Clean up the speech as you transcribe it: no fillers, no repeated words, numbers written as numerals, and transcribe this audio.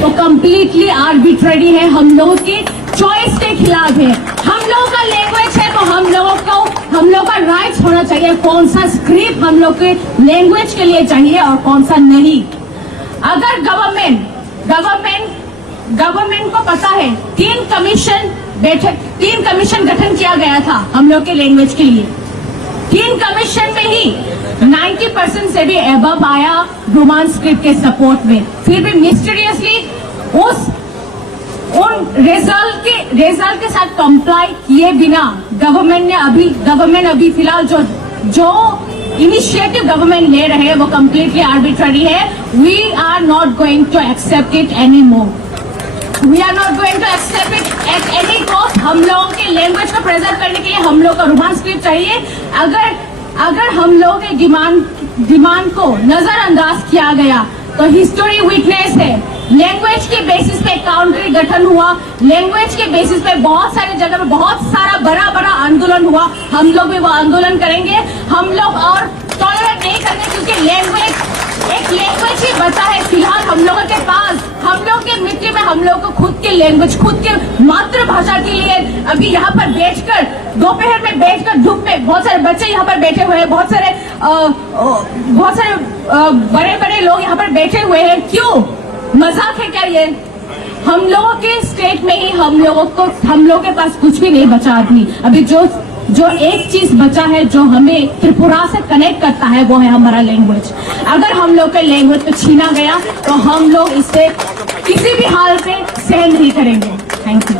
वो completely arbitrary है, हम लोगों की चॉइस के खिलाफ है। हम लोगों का लैंग्वेज है तो हम लोग का राइट्स होना चाहिए, कौन सा स्क्रिप्ट हम लोग के लैंग्वेज के लिए चाहिए और कौन सा नहीं। अगर गवर्नमेंट को पता है 3 कमीशन गठन किया गया था हम लोग के लैंग्वेज के लिए, 3 कमीशन में ही 90% से भी एबव आया रोमान स्क्रिप्ट के सपोर्ट में, फिर भी मिस्टीरियसली उन रिजल्ट के साथ कंप्लाई किए बिना गवर्नमेंट अभी फिलहाल जो इनिशिएटिव गवर्नमेंट ले रहे हैं वो कम्प्लीटली आर्बिट्ररी है। We are not going to accept it any more, we are not going to accept it at any cost. हम लोगों के लैंग्वेज को प्रिजर्व करने के लिए हम लोग को रोमान स्क्रिप्ट चाहिए। अगर हम लोगों के डिमांड को नजरअंदाज किया गया तो हिस्टोरी विटनेस है, लैंग्वेज के बेसिस पे काउंट्री गठन हुआ, लैंग्वेज के बेसिस पे बहुत सारे जगह पे बहुत सारा बड़ा आंदोलन हुआ। हम लोग भी वो आंदोलन करेंगे, हम लोग और टॉलरेट नहीं करेंगे, क्योंकि एक लैंग्वेज ही बचा है फिलहाल हम लोगों के पास। हम लोग के मिट्टी में हम लोग को खुद के लैंग्वेज, खुद के मातृभाषा के लिए अभी यहाँ पर बैठकर दोपहर में बैठकर धूप में बहुत सारे बच्चे यहाँ पर बैठे हुए हैं, बहुत सारे बड़े लोग यहाँ पर बैठे हुए हैं। क्यों? मजाक है क्या ये? हम लोगों के स्टेट में ही हम लोगों के पास कुछ भी नहीं बचा अभी जो एक चीज बचा है जो हमें त्रिपुरा से कनेक्ट करता है वो है हमारा लैंग्वेज। अगर हम लोग के लैंग्वेज को छीना गया तो हम लोग इसे किसी भी हाल पे सहन नहीं करेंगे। Thank you.